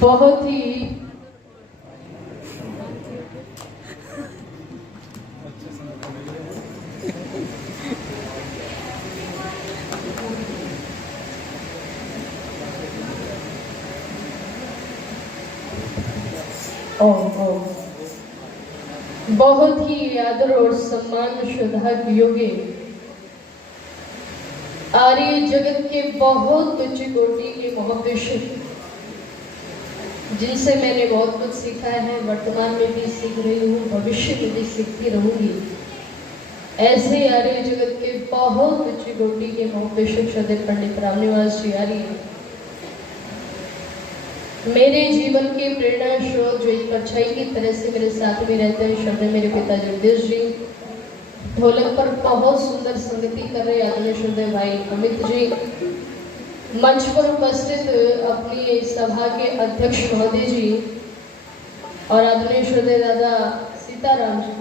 बहुत ही बहुत ही आदर और सम्मान श्रद्धा के योग्य आर्य जगत के बहुत उच्च कोटि के महापुरुष जिनसे मैंने बहुत कुछ सीखा है, वर्तमान में भी सीख रही हूँ, भविष्य में भी सीखती रहूंगी। ऐसे आर्य जगत के बहुत उच्च कोटि के महापुरुष श्रद्धेय पंडित रामनिवास जी आर्य मेरे जीवन के प्रेरणा स्रोत जो एक परछाई की तरह से मेरे साथ में रहते हैं। श्रद्धेय मेरे पिता जगदीश जी, ढोलक पर बहुत सुंदर संगति कर रहे आदरणीय श्रद्धेय भाई अमित जी, मंच पर उपस्थित अपनी सभा के अध्यक्ष महोदय जी और आदरणीय श्रद्धेय दादा सीताराम जी,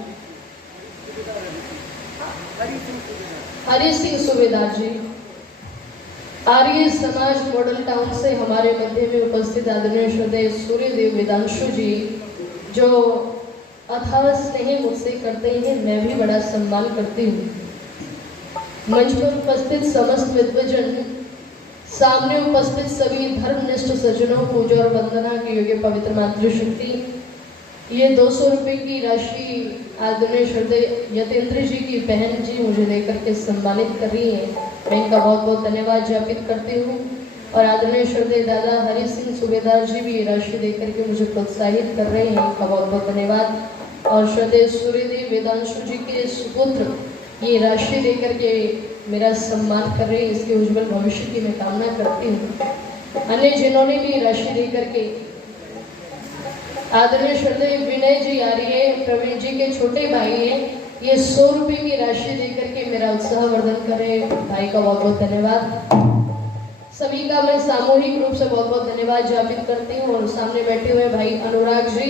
हरि सिंह सूबेदार जी, आर्य समाज मॉडल टाउन से हमारे मध्य में उपस्थित आदरणीय श्रद्धेय सूर्यदेव वेदांशु जी जो अथाह स्नेह मुझसे करते हैं, मैं भी बड़ा सम्मान करती हूँ। मंच पर उपस्थित समस्त विद्वजन, सामने उपस्थित सभी धर्मनिष्ठ सज्जनों, पूजा और वंदना के योग्य पवित्र मातृशक्ति, ये 200 रुपए की राशि आदरणीय श्रद्धेय यतेंद्र जी की बहन जी मुझे देकर के सम्मानित कर रही हैं, मैं इनका बहुत बहुत धन्यवाद ज्ञापित करती हूँ। और आदरणीय श्रद्धेय दादा हरि सिंह सूबेदार जी भी राशि देकर के मुझे प्रोत्साहित कर रहे हैं, इनका बहुत बहुत धन्यवाद। और श्रद्धेय सूर्यदेव वेदांशु जी के सुपुत्र ये राशि देकर के मेरा सम्मान कर रहे हैं, इसके उज्जवल भविष्य की मैं कामना करती हूँ। अन्य जिन्होंने भी राशि देकर के आदरणीय श्रद्धेय विनय जी आर्य प्रवीण जी के छोटे भाई हैं, ये 100 रुपए की राशि देकर के मेरा उत्साह वर्धन कर रहे भाई का बहुत बहुत धन्यवाद। सभी का मैं सामूहिक रूप से बहुत बहुत धन्यवाद ज्ञापित करती हूँ। और सामने बैठे हुए भाई अनुराग जी,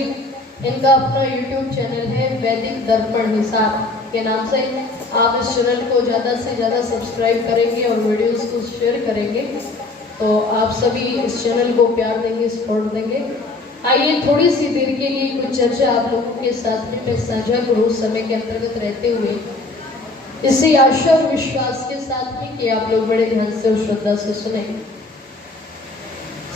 इनका अपना YouTube चैनल है वैदिक दर्पण हिसार के नाम से, आप इस चैनल को ज़्यादा से ज़्यादा सब्सक्राइब करेंगे और वीडियोस को शेयर करेंगे तो आप सभी इस चैनल को प्यार देंगे, सपोर्ट देंगे। आइए थोड़ी सी देर के लिए कुछ चर्चा आप लोगों के साथ में मैं साझा करूँ समय के अंतर्गत रहते हुए, इसी आशा और विश्वास के साथ में कि आप लोग बड़े ध्यान से और श्रद्धा से सुने।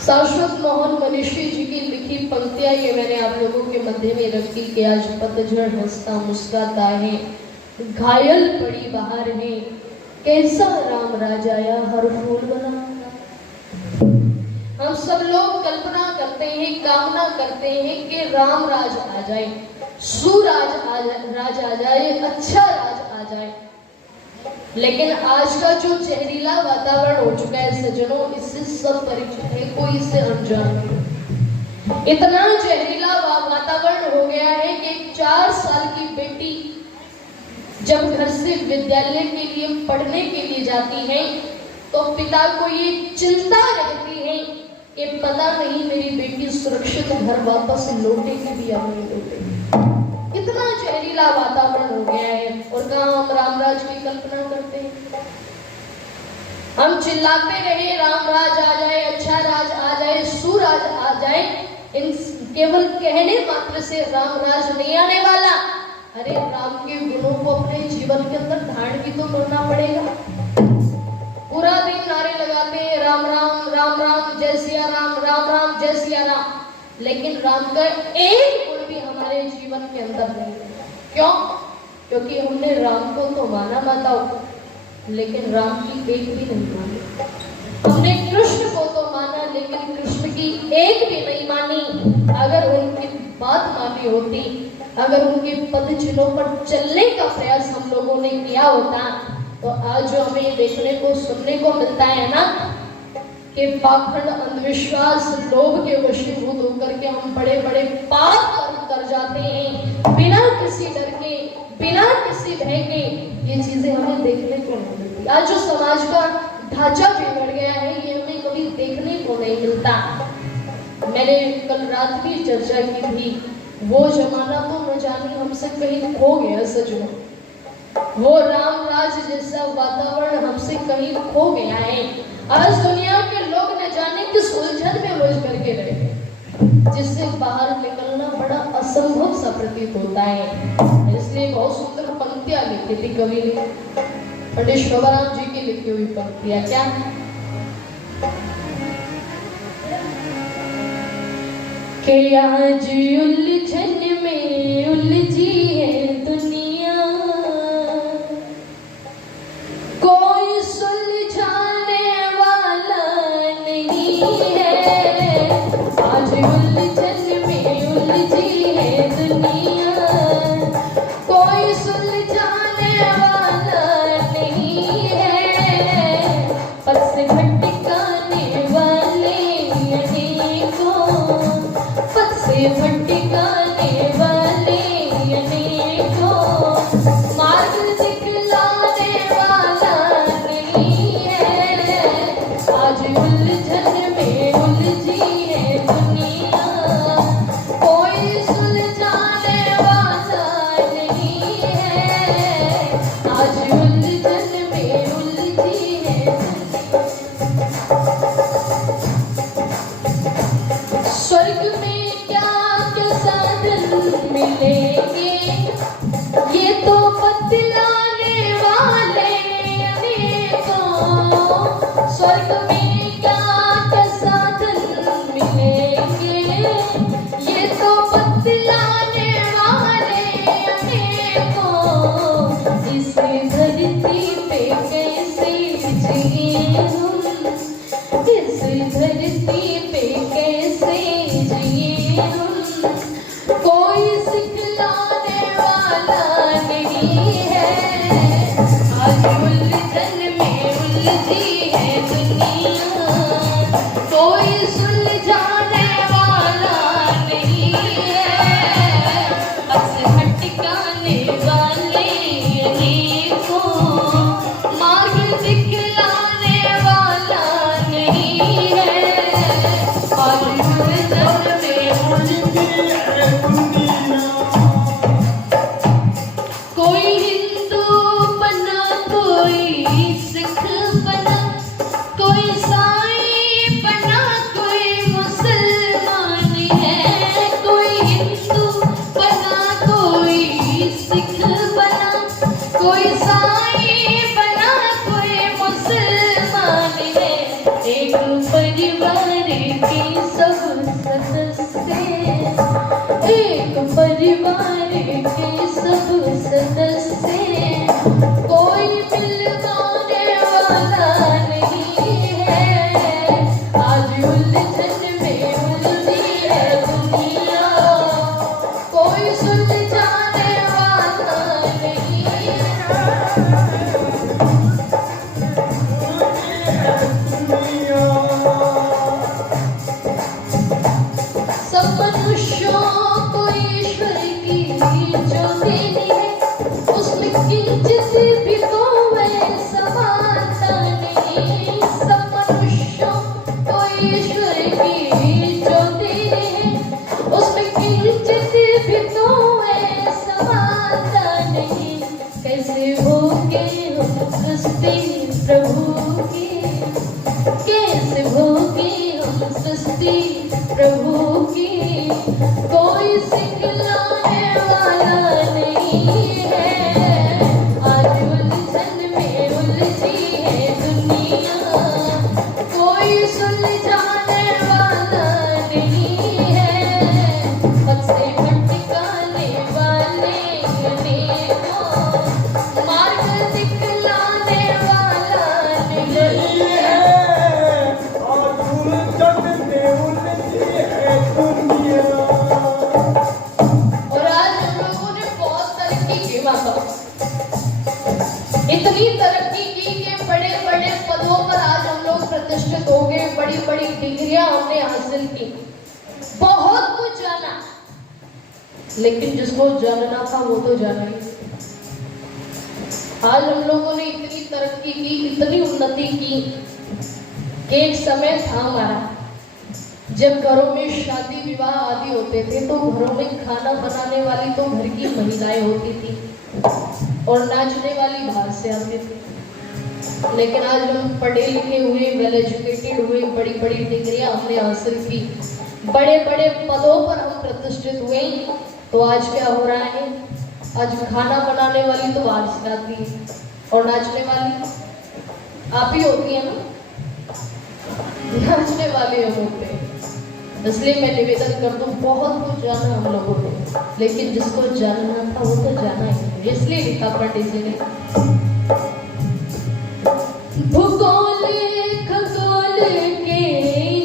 शाश्वत मोहन मनीषी जी की लिखी पंक्तियां ये मैंने आप लोगों के मध्य में रखी कि आज पतझड़ हंसता मुस्कुराता है, घायल पड़ी बाहर है, कैसा राम राज आया हर फूल बना। हम सब लोग कल्पना करते हैं, कामना करते हैं कि राम राज आ जाए, राज आ जाए, अच्छा राज आ जाए। लेकिन आज का जो जहरीला वातावरण हो चुका है सज्जनों, इससे सब परिचित है, कोई इससे अनजान नहीं। इतना जहरीला वातावरण हो गया है कि 4 साल की बेटी जब घर से विद्यालय के लिए पढ़ने के लिए जाती है तो पिता को ये चिंता रहती है कि पता नहीं मेरी बेटी सुरक्षित घर वापस लौटेगी भी या नहीं लौटेगी। इतना जहरीला वातावरण हो गया है। और कहाँ हम रामराज की कल्पना करते हैं, हम चिल्लाते रहे राम राज आ जाए, अच्छा राज आ जाए, सुराज आ जाए, इन केवल कहने मात्र से राम राज नहीं आने वाला। अरे राम के गुणों को अपने जीवन के अंदर धारण भी तो करना पड़ेगा। पूरा दिन नारे लगाते हैं राम राम राम राम जय सिया राम, राम राम जय सिया राम, लेकिन राम का एक गुण भी हमारे जीवन के अंदर नहीं है। क्यों? क्योंकि हमने राम को तो माना माता, लेकिन राम की एक भी नहीं मानी। हमने कृष्ण को तो माना, लेकिन कृष्ण की एक भी नहीं मानी। अगर उनकी बात मानी होती, अगर उनके पद चिन्हों पर चलने का प्रयास हम लोगों ने किया होता, तो आज जो हमें देखने को सुनने को मिलता है ना कि पाखंड, अंधविश्वास, लोभ के वशीभूत होकर के हम बड़े बड़े पाप कर जाते हैं बिना किसी डर के, बिना किसी भय के, ये चीजें हमें देखने को नहीं मिलती। आज जो समाज का ढांचा बिगड़ गया है ये हमें कभी देखने को नहीं मिलता। मैंने कल रात भी चर्चा की थी, वो जमाना तो न जाने हमसे कहीं खो गया सजनों, वो राम राज जैसा वातावरण हमसे कहीं खो गया है। आज दुनिया के लोग न जाने किस उलझन में उलझ करके रहे। जिससे बाहर निकलना बड़ा असंभव सा प्रतीत होता है। इसलिए बहुत सुंदर पंक्तियां लिखी थी कवि ने, पंडित शोभाराम जी की लिखी हुई पंक्तियां। क्या? कि आज उलझन में उलझी है दुनिया, कोई सुलझाने वाला नहीं है। आज उलझन में उलझी है दुनिया, कोई सुलझाने वाला नहीं है। पथ से भटकाने वाले अनेकों, पथ से भटकाने वाले अनेकों, मार्ग दिखलाने वाला नहीं है। आज उलझन में उलझी है दुनिया, कोई सुलझाने वाला नहीं है। आज उलझन में उलझी है। स्वर्ग में क्या क्या साधन मिलेंगे, ये तो बतलाने वाले अनेकों। स्वर्ग में क्या क्या साधन मिलेंगे, ये तो बतलाने वाले अनेकों। इस धरती पे कैसे जिए हम, इस धरती पे कैसे जिए हम, कोई सिखलाने वाला नहीं है। आज उलझन में उलझी है दुनिया, कोई सुलझाने वाला नहीं है। बस भटकाने वाले अनेकों, मार्ग दिखलाने वाला नहीं है। आज उलझन में उलझी है दुनिया, कोई हिंदू बना, कोई सिख बना, कोई ईसाई बना, कोई मुसलमान है। कोई हिंदू बना, कोई सिख बना, कोई ईसाई बना, कोई मुसलमान है। एक परिवार के सब सदस्य, एक परिवार के सब सदस्य, कोई मिलवाने वाला नहीं है। आज उलझन में उलझी है दुनिया, कोई सुलझाने वाला नहीं है। सब मनुष्यों को ईश्वर की जो देनी है, उसमें किंचित भी कोई समानता नहीं। सब मनुष्यों को ईश्वर की जो देनी है, उसमें किंचित भी कोई समानता नहीं। कैसे भोगे हम सृष्टि प्रभु की, कैसे भोगे हम सृष्टि प्रभु की, कोई सिखलाने वाला नहीं है। आज उलझन में उलझी है दुनिया, कोई सुलझाने वाला नहीं है। पथ से भटकाने वाले अनेकों, मार्ग दिखलाने वाला नहीं है। और आज हम लोगों ने बहुत तरक्की की, मतलब इतनी तरक्की की कि बड़े बड़े पदों पर आज हम लोग प्रतिष्ठित हो गए, बड़ी बड़ी डिग्रियां हमने हासिल की, बहुत कुछ जाना, लेकिन जिसको जानना था वो तो जाना ही। आज हम लोगों ने इतनी तरक्की की, इतनी उन्नति की कि एक समय था हमारा जब घरों में शादी विवाह आदि होते थे तो घरों में खाना बनाने वाली तो घर की महिलाएं होती थी और नाचने वाली बाहर से आती थी। लेकिन आज हम पढ़े लिखे हुए, वेल एजुकेटेड हुए, बड़ी बड़ी डिग्रियां हमने हासिल की, बड़े बड़े पदों पर हम प्रतिष्ठित हुए, तो आज क्या हो रहा है? आज खाना बनाने वाली तो आरती आती है और नाचने वाली आप ही होती है ना, नाचने वाले हम होते हैं। इसलिए मैं निवेदन कर दूं, बहुत कुछ जाना हम लोगों ने, लेकिन जिसको जानना था वो तो जाना ही है। इसलिए लिखा पंडित जी ने, भूगोल खगोल के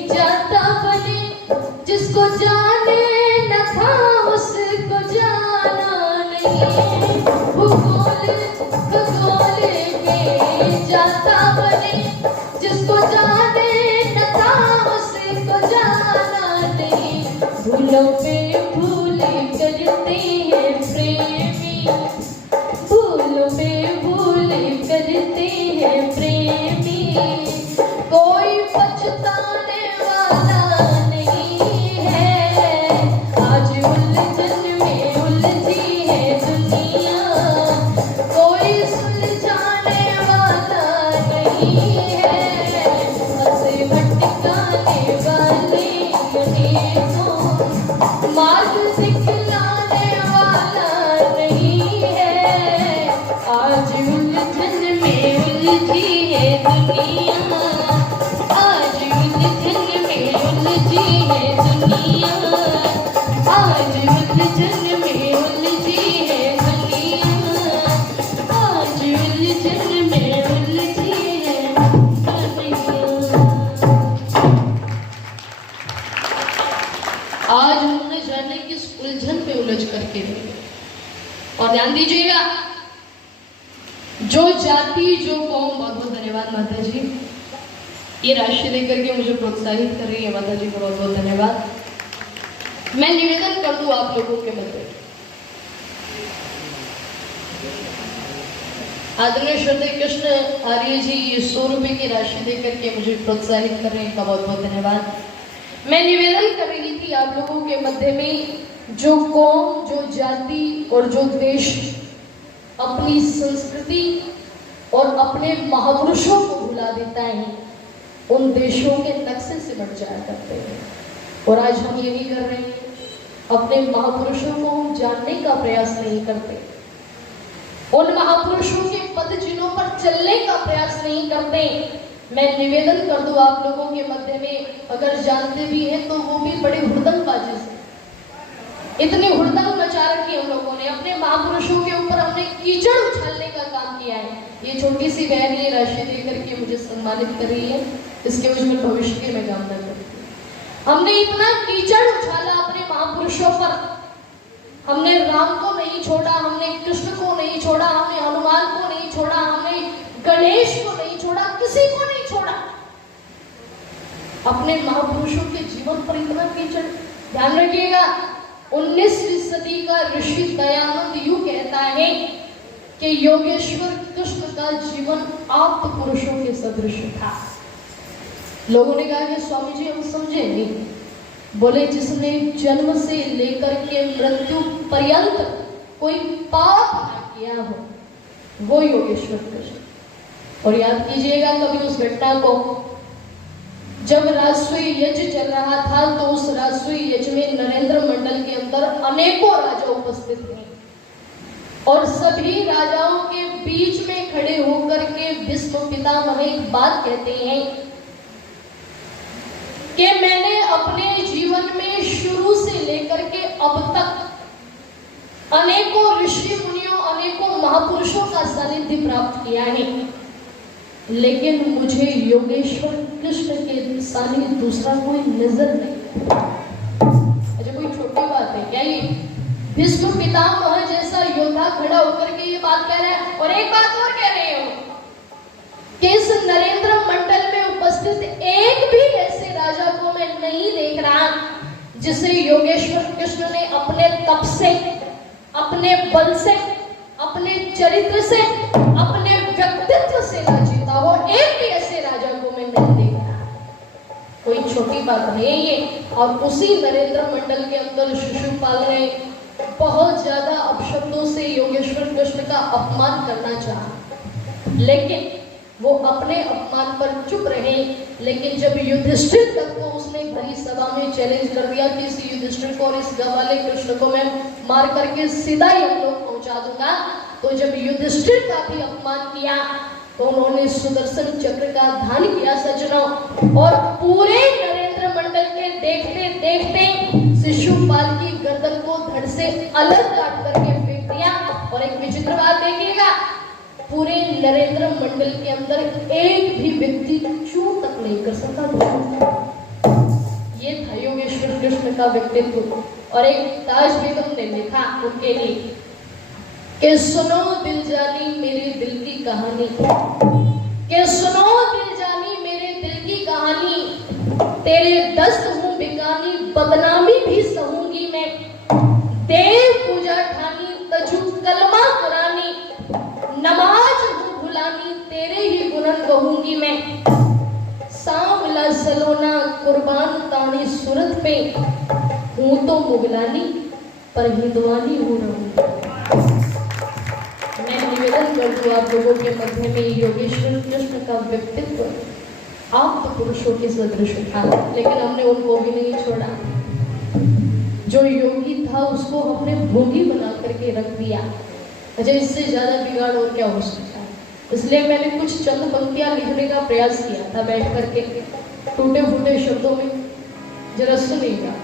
जाता बने, जिसको जाने न था उसको जाना नहीं। भूगोल खगोल के जाता बने, जिसको जाने न था उसको जाना नहीं। भूलों पे भूल करते हैं प्रेमी, भूलों पे भूल करते हैं प्रेमी, कोई पछताने वाला नहीं है। आज उलझन में उलझी है दुनिया, कोई सुलझाने वाला नहीं है। हंसे भटकाने वाले मार्ग दिखलाने वाला नहीं है। आज उलझन में उलझी है दुनिया, आज उलझन में उलझी है दुनिया, आज उलझन में उलझी है दुनिया, आज उलझन में उलझी है दुनिया। आज उन्होंने जाने किस उलझन पे उलझ करके रहे। और ध्यान दीजिएगा, जो जाति जो कौम, बहुत बहुत धन्यवाद माता जी, ये राशि देकर के मुझे प्रोत्साहित कर रही है, माता जी को बहुत बहुत धन्यवाद। मैं निवेदन कर दूं आप लोगों के मध्य, आदरणीय श्रद्धेय कृष्ण आर्य जी ये 100 रुपए की राशि देकर के मुझे प्रोत्साहित कर रहे हैं, इनका बहुत बहुत धन्यवाद। मैं निवेदन कर रही थी आप लोगों के मध्य में, जो कौम जो जाति और जो देश अपनी संस्कृति और अपने महापुरुषों को भुला देता है, उन देशों के नक्शे से बच जाया करते हैं। और आज हम ये नहीं कर रहे हैं, अपने महापुरुषों को हम जानने का प्रयास नहीं करते, उन महापुरुषों के पद चिन्हों पर चलने का प्रयास नहीं करते। मैं निवेदन कर दूं आप लोगों के मध्य में, अगर जानते भी हैं तो वो भी बड़े हुड़दंगबाजी से, इतनी हुड़दंग मचा रखी हम लोगों ने, अपने महापुरुषों के ऊपर हमने कीचड़ उछालने का काम किया है। ये छोटी सी बहन ये राशि देकर के मुझे सम्मानित कर रही है, इसके उज्जवल भविष्य की मैं कामना करती हूँ। हमने इतना कीचड़ उछाला अपने महापुरुषों पर, हमने राम को नहीं छोड़ा, हमने कृष्ण को नहीं छोड़ा, हमने हनुमान को नहीं छोड़ा, हमने गणेश को नहीं छोड़ा, किसी को नहीं छोड़ा। अपने महापुरुषों के जीवन पर इतना कीचड़। ध्यान रखिएगा, 19वीं सदी का ऋषि दयानंद यूं कहता है कि योगेश्वर कृष्ण का जीवन आप पुरुषों के सदृश था। लोगों ने कहा कि स्वामी जी हम समझे नहीं। बोले जिसने जन्म से लेकर के मृत्यु पर्यंत कोई पाप ना किया हो, वो योगेश्वर कृष्ण। और याद कीजिएगा कभी उस घटना को, जब राजसूय यज्ञ चल रहा था तो उस राजसूय यज्ञ में नरेंद्र मंडल के अंदर अनेकों राजा उपस्थित थे और सभी राजाओं के बीच में खड़े होकर के भीष्म पितामह एक बात कहते हैं कि मैंने अपने जीवन में शुरू से लेकर के अब तक अनेकों ऋषि मुनियों अनेकों महापुरुषों का सानिध्य प्राप्त किया है, लेकिन मुझे योगेश्वर कृष्ण के सानिध्य दूसरा कोई नजर नहीं। अच्छा कोई छोटी बात है क्या ये? भीष्म पितामह जैसा योद्धा खड़ा होकर के ये बात कह रहा है। और एक बात और कह रहे हो कि इस नरेंद्र मंडल में उपस्थित एक भी ऐसे राजा को मैं नहीं देख रहा जिसे योगेश्वर कृष्ण ने अपने तप से, अपने बल से, अपने चरित्र से, अपने व्यक्तित्व से ना जीता हो। एक भी ऐसे राजा को मैं नहीं देख रहा। कोई छोटी बात नहीं है ये। और उसी नरेंद्र मंडल के अंदर शिशुपाल ने बहुत ज्यादा अपशब्दों से योगेश्वर कृष्ण का अपमान करना चाहा, लेकिन वो अपने अपमान पर चुप रहे। लेकिन जब युधिष्ठिर तक को उसने भरी सभा में चैलेंज कर दिया कि इस युधिष्ठिर को और इस गवाले कृष्ण को मैं मार करके सीधा यमलोक पहुंचा दूंगा, तो जब युधिष्ठिर का भी अपमान किया तो उन्होंने सुदर्शन चक्र का धान किया सज्जनों, और पूरे नरेंद्र मंडल के देखते देखते शिशुपाल की गर्दन को धड़ से अलग काट करके फेंक दिया। और एक विचित्र बात देखिएगा, पूरे नरेंद्र मंडल के अंदर एक भी व्यक्ति चू तक नहीं कर सकता। ये था योगेश्वर कृष्ण का व्यक्तित्व। और एक ताज बेगम ने लिखा उनके लिए कि सुनो दिल जानी मेरे दिल की कहानी, कि सुनो दिल जानी मेरे दिल की कहानी, तेरे दस्त हूँ बिकानी बदनामी भी सहूंगी मैं, देव पूजा ठानी तजू कलमा कुरानी, नमाज हूँ भुलानी तेरे ही गुणन कहूंगी मैं, सांवला सलोना कुर्बान तानी सूरत पे, हूँ तो मुगलानी पर हिंदवानी हूँ रहूंगी। मैं निवेदन कर दूं आप लोगों के मध्य में योगेश्वर कृष्ण का व्यक्तित्व आप तो पुरुषों के सदृश था, लेकिन हमने उनको भी नहीं छोड़ा। जो योगी था उसको हमने भोगी बना करके रख दिया। अच्छा, इससे ज्यादा बिगाड़ और क्या हो सकता है? इसलिए मैंने कुछ चंद पंक्तियां लिखने का प्रयास किया था बैठ करके, टूटे फूटे शब्दों में, जरा सुनिएगा।